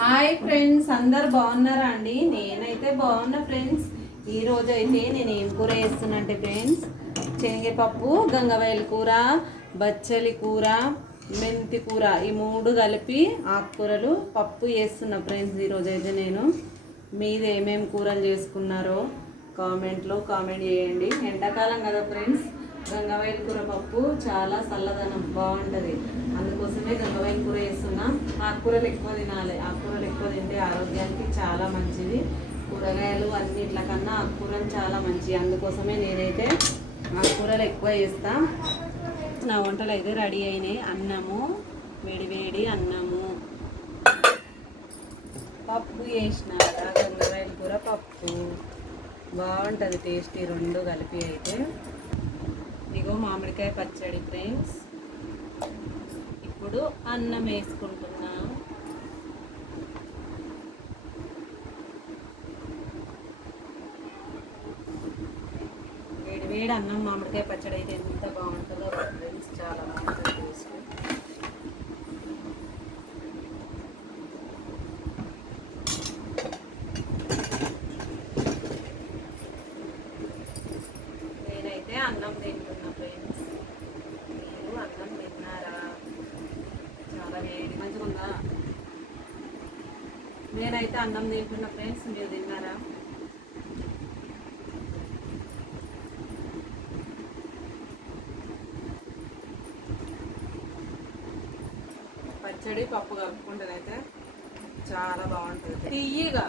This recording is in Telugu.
హాయ్ ఫ్రెండ్స్, అందరు బాగున్నారా అండి? నేనైతే బాగున్నా ఫ్రెండ్స్. ఈరోజు అయితే నేను ఏం కూర చేస్తున్నంటే ఫ్రెండ్స్, శనగపప్పు, గంగవాయల కూర, బచ్చలి కూర, మెంతి కూర, ఈ మూడు కలిపి ఆకుకూరలు పప్పు చేస్తున్నా ఫ్రెండ్స్. ఈరోజు అయితే నేను మీది ఏమేమి కూరలు చేసుకున్నారో కామెంట్ చేయండి. ఎండాకాలం కదా ఫ్రెండ్స్, గంగవాయల కూర పప్పు చాలా చల్లదనం బాగుంటుంది. అందుకోసమే గంగవాయల కూర చేస్తున్నా. ఆకుకూరలు ఎక్కువ తినాలి, ఆకుకూరలు ఎక్కువ తింటే ఆరోగ్యానికి చాలా మంచిది. కూరగాయలు అన్నిట్ల కన్నా ఆకుకూరలు చాలా మంచిది. అందుకోసమే నేనైతే ఆకుకూరలు ఎక్కువ చేస్తా. నా వంటలు అయితే రెడీ అయినాయి. అన్నము, వేడి అన్నము, పప్పు చేసిన గంగవాయల కూర పప్పు బాగుంటుంది టేస్టీ, రెండు కలిపి అయితే. ఇగో మామిడికాయ పచ్చడి ఫ్రెండ్స్. ఇప్పుడు అన్నం వేసుకుంటున్నా. వేడి అన్నం మామిడికాయ పచ్చడి అయితే ఎంత బాగుంటుందో ఫ్రెండ్స్, చాలా బాగుంటుంది టేస్ట్. నేనైతే అన్నం తింటున్నా ఫ్రెండ్స్. మీరు అన్నం తిన్నారా? చాలా వేడి మంచిగా ఉందా? నేనైతే అన్నం తింటున్నా ఫ్రెండ్స్. మీరు తిన్నారా? పచ్చడి పప్పు కలుపుకుంటేనైతే చాలా బాగుంటుంది, తీయగా.